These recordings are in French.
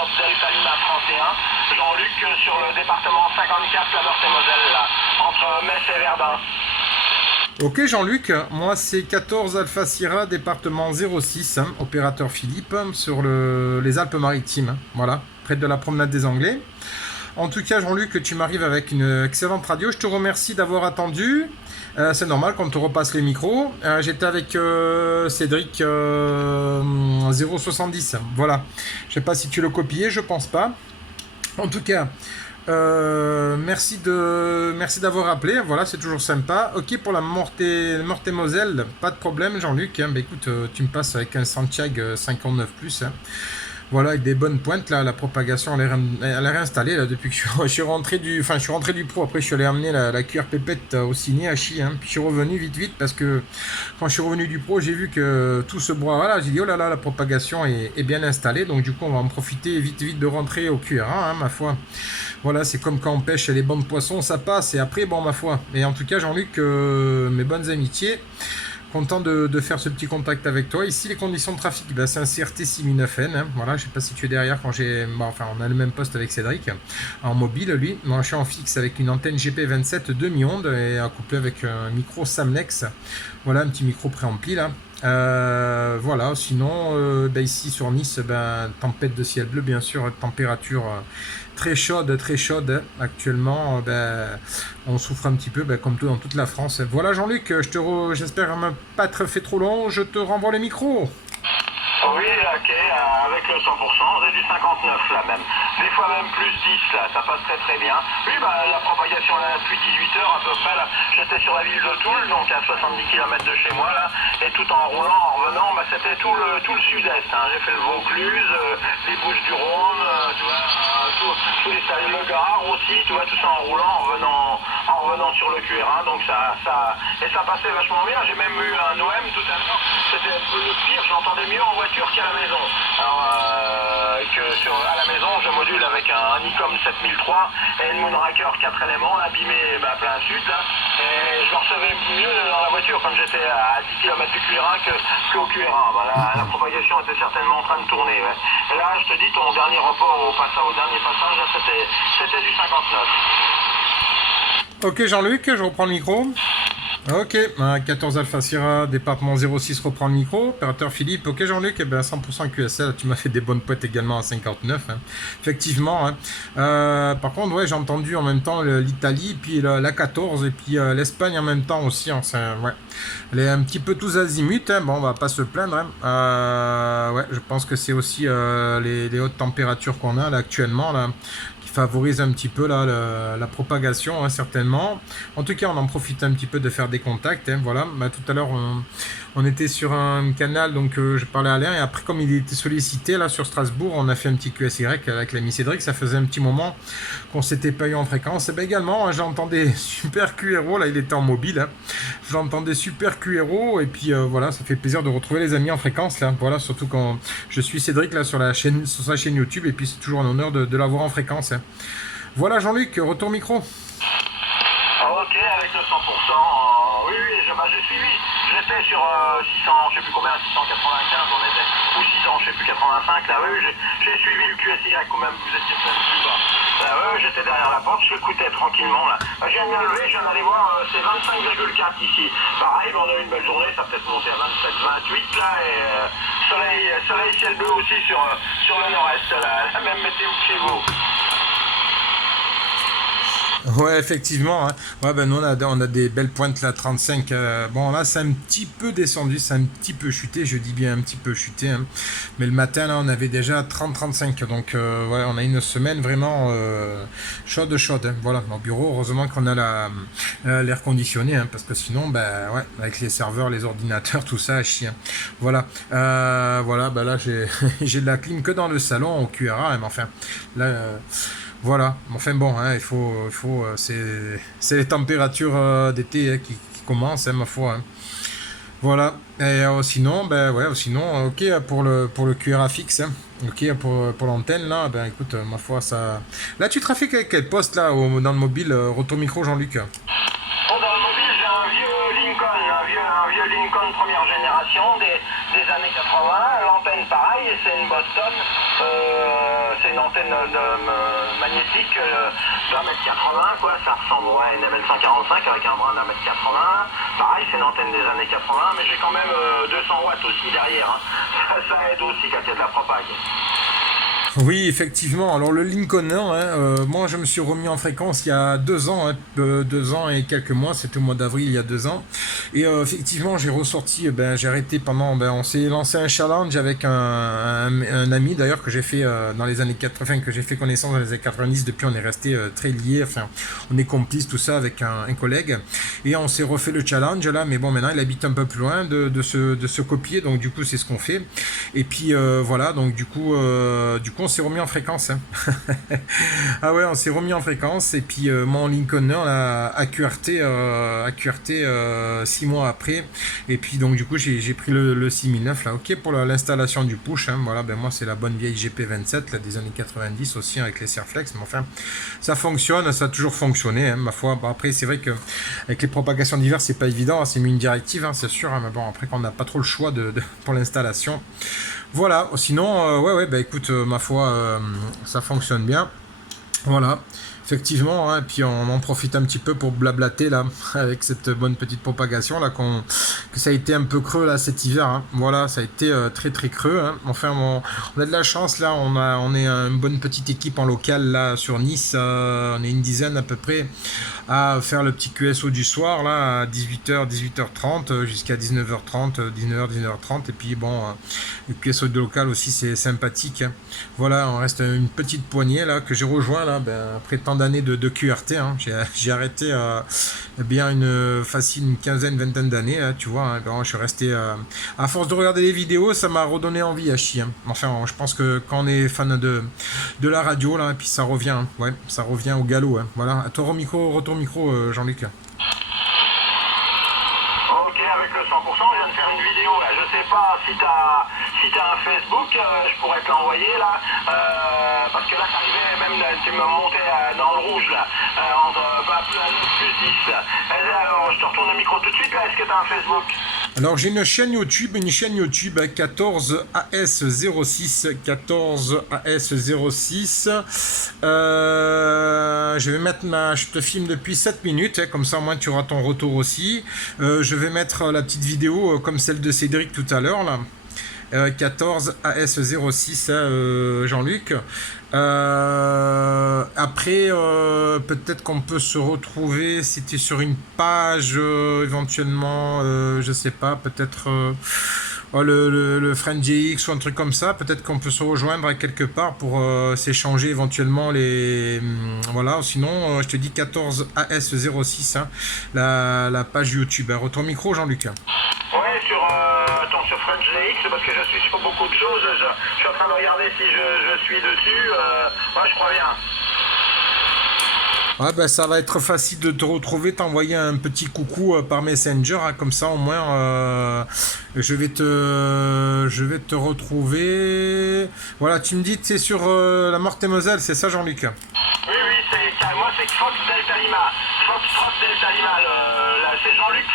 Foxtrot Delta Lima 31. Jean-Luc sur le département 54, la Meurthe-et-Moselle, là, entre Metz et Verdun. Ok Jean-Luc, moi c'est 14 Alpha Sierra, département 06, hein, opérateur Philippe, sur les Alpes-Maritimes, voilà, près de la promenade des Anglais. En tout cas Jean-Luc, tu m'arrives avec une excellente radio, je te remercie d'avoir attendu. C'est normal qu'on te repasse les micros. J'étais avec Cédric 070, voilà. Je sais pas si tu le copiais, je pense pas. En tout cas, merci d'avoir appelé. Voilà, c'est toujours sympa. Ok pour la Meurthe-et-Moselle, pas de problème, Jean-Luc. Hein. Bah, écoute, tu me passes avec un Santiago 59 plus. Hein. Voilà, avec des bonnes pointes là, la propagation elle est réinstallée là depuis que je suis rentré du pro. Après je suis allé amener la QR pépette au ciné à Chi, hein. Puis je suis revenu vite parce que quand je suis revenu du pro, j'ai vu que tout ce bois voilà, j'ai dit oh là là, la propagation est bien installée, donc du coup on va en profiter vite de rentrer au QR1, hein, ma foi. Voilà, c'est comme quand on pêche les bancs de poissons, ça passe et après bon ma foi. Et en tout cas Jean-Luc, mes bonnes amitiés. Content de faire ce petit contact avec toi. Ici, les conditions de trafic, ben, c'est un CRT 6009N. Hein. Voilà, je sais pas si tu es derrière quand j'ai... Bon, enfin, on a le même poste avec Cédric. En mobile, lui. Moi, je suis en fixe avec une antenne GP27 demi-onde et couplé avec un micro Samlex. Voilà, un petit micro préampli là. Voilà, sinon, ben, ici sur Nice, ben, tempête de ciel bleu, bien sûr, température... très chaude actuellement, ben, on souffre un petit peu ben, comme tout dans toute la France. Voilà Jean-Luc, j'espère ne pas être fait trop long, je te renvoie les micros. Oui, ok, avec le 100%, j'ai du 59 là même. Des fois même plus 10 là, ça passe très bien. Oui, bah la propagation là depuis 18 heures à peu près là, j'étais sur la ville de Toul, donc à 70 km de chez moi là, et tout en roulant, en revenant, bah c'était tout le sud-est, hein. J'ai fait le Vaucluse, les Bouches-du-Rhône, tu vois, tous les salles, le Gard aussi, tu vois, tout ça en roulant, en revenant sur le QR1, donc ça passait vachement bien. J'ai même eu un OM tout à l'heure, c'était un peu le pire, j'entendais mieux en voiture qu'à la maison. Alors, à la maison, je module avec un Nikon 7003 et une Moonraker 4 éléments, abîmé plein sud, là, et je me recevais mieux dans la voiture comme j'étais à 10 km du QR1 qu'au QR1. Bah, la propagation était certainement en train de tourner. Ouais. Et là, je te dis, ton dernier report au dernier passage, c'était du 59. Ok Jean-Luc, je reprends le micro. Ok, 14 Alpha Sierra, département 06 reprend le micro, opérateur Philippe. Ok Jean-Luc, eh ben 100% QSL, tu m'as fait des bonnes poètes également à 59, hein. Effectivement. Hein. Par contre, ouais, j'ai entendu en même temps l'Italie, puis la 14, et puis l'Espagne en même temps aussi. Hein, ouais. Elle est un petit peu tous azimuts, hein. Bon, on va pas se plaindre. Hein. Ouais, je pense que c'est aussi les hautes températures qu'on a là actuellement, là, favorise un petit peu là, la propagation, hein, certainement. En tout cas, on en profite un petit peu de faire des contacts. Hein, voilà. Bah, tout à l'heure, on était sur un canal, donc je parlais à Alain, et après, comme il était sollicité là sur Strasbourg, on a fait un petit QSY avec l'ami Cédric. Ça faisait un petit moment qu'on s'était pas eu en fréquence. Et ben également, hein, j'entendais super QRO, là, il était en mobile. Hein. J'entendais super QRO, et puis voilà, ça fait plaisir de retrouver les amis en fréquence là. Voilà, surtout quand je suis Cédric là sur sa chaîne YouTube, et puis c'est toujours un honneur de l'avoir en fréquence. Hein. Voilà Jean-Luc, retour micro. Ok, avec le 100%, oui, j'ai suivi. J'étais sur 600, je sais plus combien, 695, on était, ou 600, je sais plus, 85, là, oui, j'ai suivi le QSY, quand même, vous étiez peut-être plus bas. Là, oui, j'étais derrière la porte, je l'écoutais tranquillement, là. Je viens de me lever, je viens d'aller voir, c'est 25,4 ici. Pareil, on a eu une belle journée, ça peut-être monté à 27, 28, là, et soleil, ciel bleu aussi sur le nord-est, la même météo que chez vous. Ouais, effectivement. Hein. Ouais, ben nous, on a des belles pointes là, 35. Bon, là, c'est un petit peu descendu, c'est un petit peu chuté. Je dis bien un petit peu chuté. Hein. Mais le matin, là, on avait déjà 30-35. Donc, ouais, on a une semaine vraiment chaude. Hein. Voilà, au bureau, heureusement qu'on a l'air conditionné. Hein, parce que sinon, ben, ouais, avec les serveurs, les ordinateurs, tout ça, chien. Voilà. Voilà, ben là, j'ai de la clim que dans le salon au QRA. Hein, mais enfin, là... Voilà, enfin bon, hein, il faut c'est les températures d'été hein, qui commencent, hein, ma foi. Hein. Voilà, et sinon, ben ouais, sinon, ok pour le QRA fixe, hein. Ok pour l'antenne là, ben écoute, ma foi, ça. Là, tu trafiques avec quel poste là dans le mobile, retour micro Jean-Luc? Dans le mobile, j'ai un vieux Lincoln première génération des années 80, l'antenne pareil, et c'est une Boston, c'est une antenne magnétique d'un mètre 80, quoi. Ça ressemble à une ML145 avec un brin d'un mètre 80. Pareil, c'est une antenne des années 80, mais j'ai quand même 200 watts aussi derrière. Hein. Ça aide aussi quand il y a de la propague. Oui, effectivement. Alors le Lincoln, moi je me suis remis en fréquence il y a 2 ans, 2 ans et quelques mois, c'était au mois d'avril il y a 2 ans. Et effectivement j'ai ressorti, j'ai arrêté pendant, on s'est lancé un challenge avec un ami d'ailleurs que j'ai fait dans les années 80, que j'ai fait connaissance dans les années 90, depuis on est resté très liés, enfin on est complices tout ça avec un collègue. Et on s'est refait le challenge là, mais bon maintenant il habite un peu plus loin de se copier, donc du coup c'est ce qu'on fait. Et puis voilà, donc du coup on s'est remis en fréquence. Hein. Ah ouais, on s'est remis en fréquence. Et puis mon Lincoln a QRT 6 mois après. Et puis donc du coup j'ai pris le 6009 là. Ok pour l'installation du push. Hein. Voilà, moi c'est la bonne vieille GP27 là, des années 90 aussi avec les Serflex. Mais enfin ça fonctionne, ça a toujours fonctionné. Hein, ma foi. Bon, après c'est vrai que avec les propagations diverses c'est pas évident. Hein, c'est une directive, hein, c'est sûr. Hein, mais bon après qu'on n'a pas trop le choix pour l'installation. Voilà, sinon, écoute, ma foi, ça fonctionne bien. Voilà, effectivement, hein, puis on en profite un petit peu pour blablater là, avec cette bonne petite propagation là, que ça a été un peu creux là cet hiver. Hein. Voilà, ça a été très très creux. Hein. Enfin, on a de la chance là, on est une bonne petite équipe en local là sur Nice. On est une dizaine à peu près à faire le petit QSO du soir là à 18h, 18h30 jusqu'à 19h30, 19h, 19h30. Et puis bon, le QSO de local aussi c'est sympathique. Hein. Voilà, on reste une petite poignée là que j'ai rejoint là. Après tant d'années de QRT, hein, j'ai arrêté bien une quinzaine, vingtaine d'années, hein, tu vois. Hein, je suis resté à force de regarder les vidéos, ça m'a redonné envie à chier. Hein. Enfin, je pense que quand on est fan de la radio là, et puis ça revient, hein, ouais, ça revient au galop. Hein, voilà. À toi retour micro, Jean-Luc. Avec le 100%, je viens de faire une vidéo là. Je sais pas si t'as un Facebook, je pourrais te l'envoyer là, parce que là t'arrivais même, tu me montais dans le rouge là, plus 10. Alors je te retourne le micro tout de suite là, est-ce que t'as un Facebook? Alors j'ai une chaîne YouTube 14AS06, 14AS06. Je vais mettre je te filme depuis 7 minutes, hein, comme ça au moins tu auras ton retour aussi. Je vais mettre la petite vidéo comme celle de Cédric tout à l'heure là. 14AS06 Jean-Luc. Après peut-être qu'on peut se retrouver si tu es sur une page éventuellement, je sais pas, peut-être le Friend GX ou un truc comme ça, peut-être qu'on peut se rejoindre quelque part pour s'échanger éventuellement voilà, sinon je te dis 14AS06 hein, la page YouTube. Retour micro Jean-Luc. Ouais, sur French GX, parce que je suis sur beaucoup de choses, je suis en train de regarder si je suis dessus, moi je crois bien. Ouais, ça va être facile de te retrouver, t'envoyer un petit coucou par Messenger, hein, comme ça au moins je vais te retrouver. Voilà, tu me dis que c'est sur la Meurthe-et-Moselle, c'est ça Jean-Luc? Oui, moi c'est Fox Delta Lima. Fox Delta Lima. C'est Jean-Luc,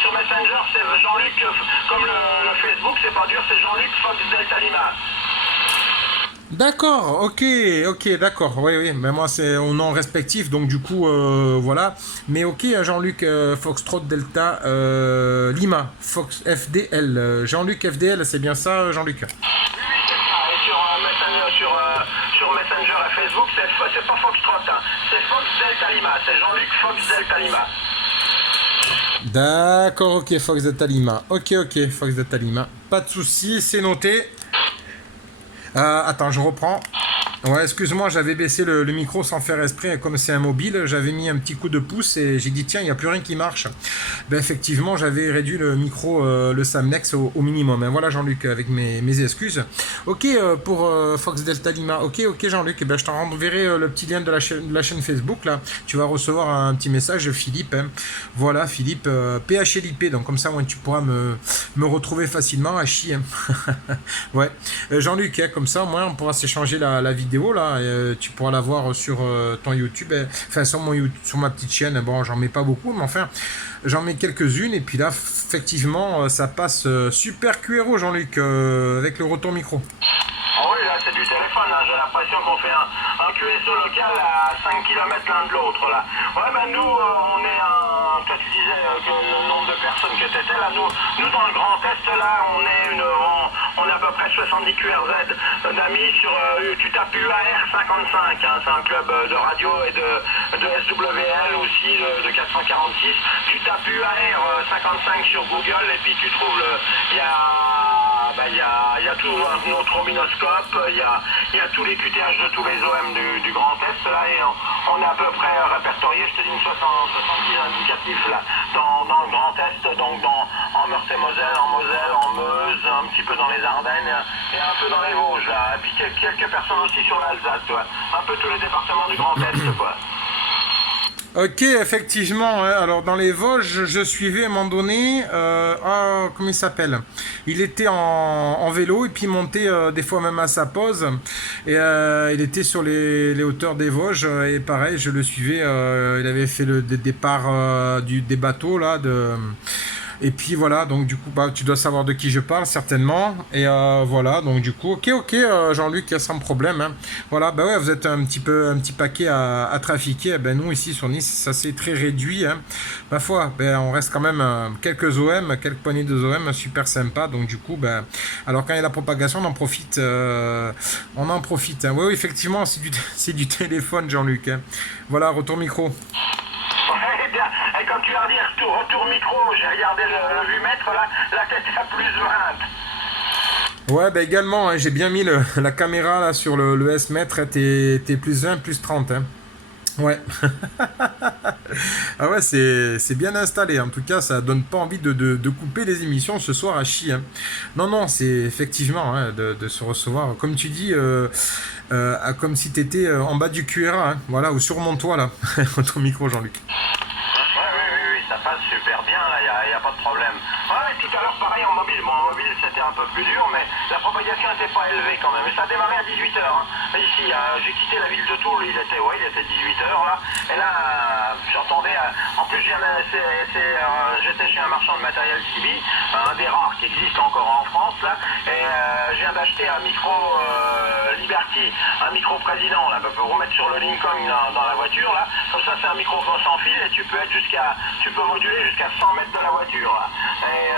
sur Messenger c'est Jean-Luc, comme le Facebook c'est pas dur, c'est Jean-Luc Fox Delta Lima. D'accord, ok, d'accord, oui, mais moi c'est au nom respectif, donc du coup, voilà. Mais ok, Jean-Luc Foxtrot Delta Lima, Fox FDL, Jean-Luc FDL, c'est bien ça, Jean-Luc? Oui, c'est ça, et sur Messenger et Facebook, c'est pas Foxtrot, hein. C'est Fox Delta Lima, c'est Jean-Luc Fox Delta Lima. D'accord, ok, Fox Delta Lima, ok, Fox Delta Lima, pas de souci, c'est noté. Attends, je reprends. Ouais, excuse-moi, j'avais baissé le micro sans faire exprès, comme c'est un mobile, j'avais mis un petit coup de pouce et j'ai dit tiens, il n'y a plus rien qui marche. Effectivement, j'avais réduit le micro, le Samnex au minimum. Et voilà Jean-Luc, avec mes excuses. Ok, pour Fox Delta Lima, ok Jean-Luc, je t'en renverrai le petit lien de la chaîne Facebook, là. Tu vas recevoir un petit message, Philippe. Hein. Voilà, Philippe, PHLIP, donc comme ça, moi, tu pourras me retrouver facilement à chier. Ouais, Jean-Luc, hein, comme ça, moi, on pourra s'échanger la vidéo. Là, tu pourras la voir sur ton YouTube, enfin sur ma petite chaîne. Bon, j'en mets pas beaucoup, mais enfin, j'en mets quelques-unes. Et puis là, effectivement, ça passe super QRO, Jean-Luc, avec le retour micro. Oh oui, là, c'est du téléphone, hein, j'ai l'impression l'impression qu'on fait un QSO local à 5 km l'un de l'autre, là. Ouais, ben nous, on est toi tu disais que le nombre de personnes que t'étais, là, nous dans le Grand Est, là, on est à peu près 70 QRZ d'amis sur, tu tapes UAR 55, hein, c'est un club de radio et de SWL aussi, de 446, tu tapes UAR 55 sur Google et puis tu trouves il y a tout notre ominoscope, il y a tous les QTH de tous les OM du Grand Est, là, et on est à peu près répertorié, je te dis, une 70 indicatifs, là, dans le Grand Est, donc en Meurthe-et-Moselle, en Moselle, en Meuse, un petit peu dans les Ardennes, et un peu dans les Vosges, là, et puis quelques personnes aussi sur l'Alsace, tu vois, un peu tous les départements du Grand Est, quoi. Ok, effectivement. Ouais. Alors dans les Vosges, je suivais à un moment donné. Comment il s'appelle? Il était en vélo et puis il montait des fois même à sa pause. Et il était sur les hauteurs des Vosges et pareil, je le suivais. Il avait fait le départ des bateaux là et puis voilà, donc du coup, bah, tu dois savoir de qui je parle certainement. Et voilà, donc du coup, ok, Jean-Luc, sans problème. Hein. Voilà, bah ouais, vous êtes un petit paquet à trafiquer. Ben nous ici sur Nice, ça c'est très réduit. Hein. Ma foi, ben on reste quand même quelques OM, quelques poignées de OM super sympa. Donc du coup, ben alors quand il y a la propagation, on en profite. On en profite. Hein. Oui, effectivement, c'est du téléphone, Jean-Luc. Hein. Voilà, retour micro. Et comme tu l'as dit, retour micro, j'ai regardé le vue-mètre, là, la tête à plus 20. Ouais, bah également, hein, j'ai bien mis la caméra là sur le S-mètre, hein, t'es plus 20, plus 30. Hein. Ouais. Ah ouais, c'est bien installé. En tout cas, ça donne pas envie de couper les émissions ce soir à chier. Hein. Non, c'est effectivement hein, de se recevoir, comme tu dis, comme si t'étais en bas du QRA, hein, voilà, ou sur mon toit là. Ton micro, Jean-Luc. Oui, ça passe super bien, là, y a pas de problème. Ouais, tout à l'heure, pareil en mobile. Bon, en mobile, c'était un peu plus dur, mais la propagation n'était pas élevée quand même. Et ça a démarré à 18h. Hein. Ici, j'ai quitté la ville de Toul, il était 18h, là. Et là, j'entendais... en plus, j'étais chez un marchand de matériel Cibi, un des rares qui existe encore en France, là. Et je viens d'acheter un micro Liberty, un micro président, là, pour remettre sur le Lincoln dans la voiture, là. Comme ça, c'est un micro sans fil et tu peux moduler jusqu'à 100 mètres de la voiture, là. Et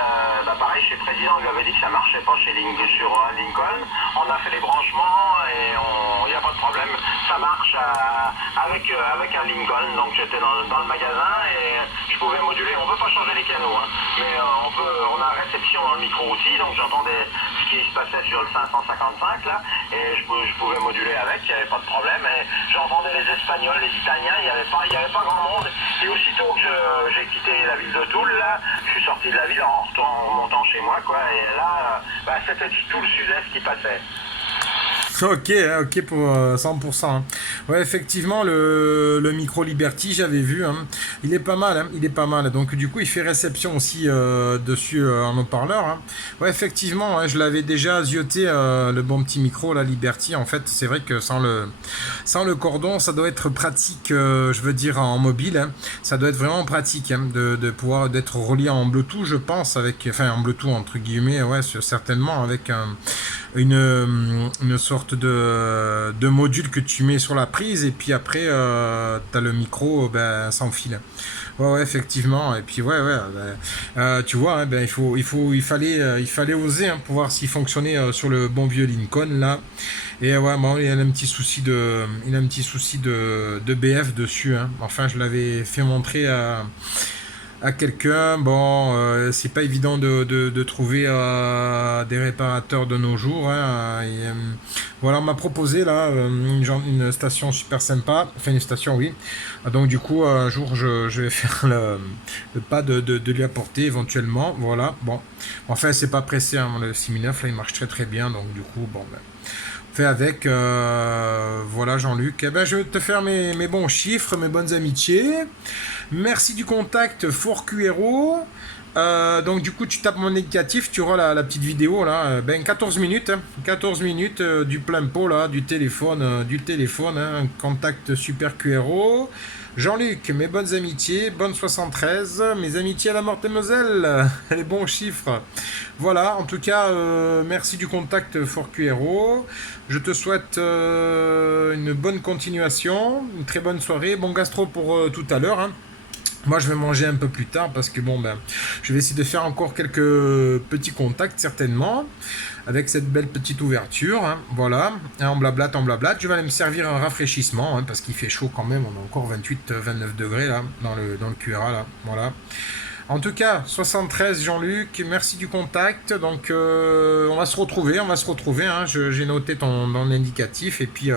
pareil, chez Président, il lui avait dit que ça marchait pas sur Lincoln. On a fait les branchements et il n'y a pas de problème. Ça marche avec un Lincoln. Donc j'étais dans le magasin et je pouvais moduler. On ne peut pas changer les canaux, hein, mais on a réception dans le micro aussi. Donc j'entendais ce qui se passait sur le 555 là et je pouvais moduler avec. Il n'y avait pas de problème. Et j'entendais les Espagnols, les Italiens. Il n'y avait pas grand monde. Et aussitôt que j'ai quitté la ville de Toul, là, je suis sorti de la ville en montant chez moi, quoi, et là, c'était tout le sud-est qui passait. Ok pour 100%. Hein. Ouais, effectivement, le micro Liberty, j'avais vu, hein. Il est pas mal, hein. Il est pas mal. Donc du coup, il fait réception aussi dessus en haut-parleur. Hein. Ouais, effectivement, hein, je l'avais déjà zioté le bon petit micro, la Liberty. En fait, c'est vrai que sans le cordon, ça doit être pratique. Je veux dire en mobile, hein. Ça doit être vraiment pratique hein, de pouvoir d'être relié en Bluetooth, je pense, en Bluetooth entre guillemets, ouais, certainement avec une sorte de module que tu mets sur la prise et puis après t'as le micro sans fil. Ouais, effectivement. Et puis tu vois, hein, il fallait oser hein, pour voir s'il fonctionnait sur le bon vieux Lincoln là. Et ouais, bon, il a un petit souci de BF dessus. Hein. Enfin, je l'avais fait montrer à quelqu'un. Bon, c'est pas évident de trouver des réparateurs de nos jours. Hein, et, voilà, on m'a proposé là une station super sympa. Enfin, une station, oui. Donc, du coup, un jour, je vais faire le pas de lui apporter éventuellement. Voilà, bon. Enfin, c'est pas pressé. Hein, le 6009, là, il marche très très bien. Donc, du coup, bon, fait avec. Voilà, Jean-Luc. Eh ben, je vais te faire mes bons chiffres, mes bonnes amitiés. Merci du contact, Fort QRO. Donc du coup tu tapes mon indicatif, tu auras la petite vidéo là, 14 minutes, hein, 14 minutes du plein pot là, du téléphone, hein, un contact super QRO. Jean-Luc, mes bonnes amitiés, bonne 73, mes amitiés à la Meurthe-et-Moselle, les bons chiffres. Voilà, en tout cas, merci du contact for QRO. Je te souhaite une bonne continuation, une très bonne soirée, bon gastro pour tout à l'heure, hein. Moi, je vais manger un peu plus tard parce que bon, je vais essayer de faire encore quelques petits contacts certainement avec cette belle petite ouverture. Hein, voilà, en blablate, Je vais aller me servir un rafraîchissement hein, parce qu'il fait chaud quand même. On a encore 28-29 degrés là dans le QRA là. Voilà. En tout cas, 73 Jean-Luc, merci du contact. Donc on va se retrouver, hein. J'ai noté ton indicatif et puis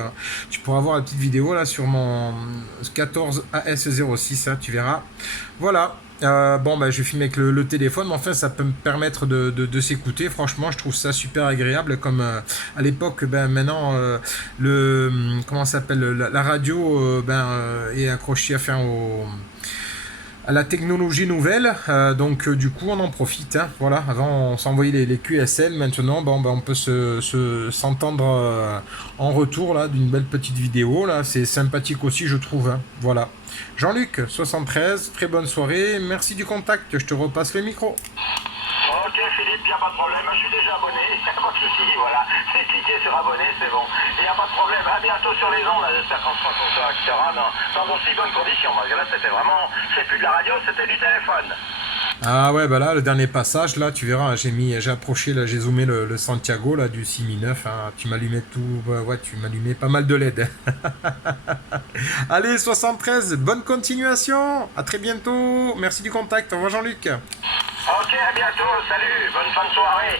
tu pourras voir la petite vidéo là sur mon 14 AS06, hein, tu verras. Voilà. Je vais filmer avec le téléphone, mais enfin ça peut me permettre de s'écouter. Franchement, je trouve ça super agréable. Comme à l'époque, maintenant comment ça s'appelle, la radio est accrochée à la technologie nouvelle, donc du coup on en profite, hein, voilà. Avant on s'envoyait les QSL, maintenant on peut s'entendre en retour là d'une belle petite vidéo là, c'est sympathique aussi je trouve, hein, voilà. Jean-Luc 73, très bonne soirée, merci du contact, je te repasse le micro. Ok Philippe, y a pas de problème, je suis déjà abonné, y a pas de souci, voilà. C'est cliqué sur abonner, c'est bon. Y a pas de problème, à bientôt sur les ondes, j'espère qu'on se recontactera dans d'aussi bonnes conditions. Parce que là c'était vraiment, c'est plus de la radio, c'était du téléphone. Ah ouais, là, le dernier passage, là, tu verras, j'ai approché, là, j'ai zoomé le Santiago, là, du 6009, hein, tu m'allumais tout, tu m'allumais pas mal de LED. Allez, 73, bonne continuation, à très bientôt, merci du contact, au revoir Jean-Luc. Ok, à bientôt, salut, bonne fin de soirée.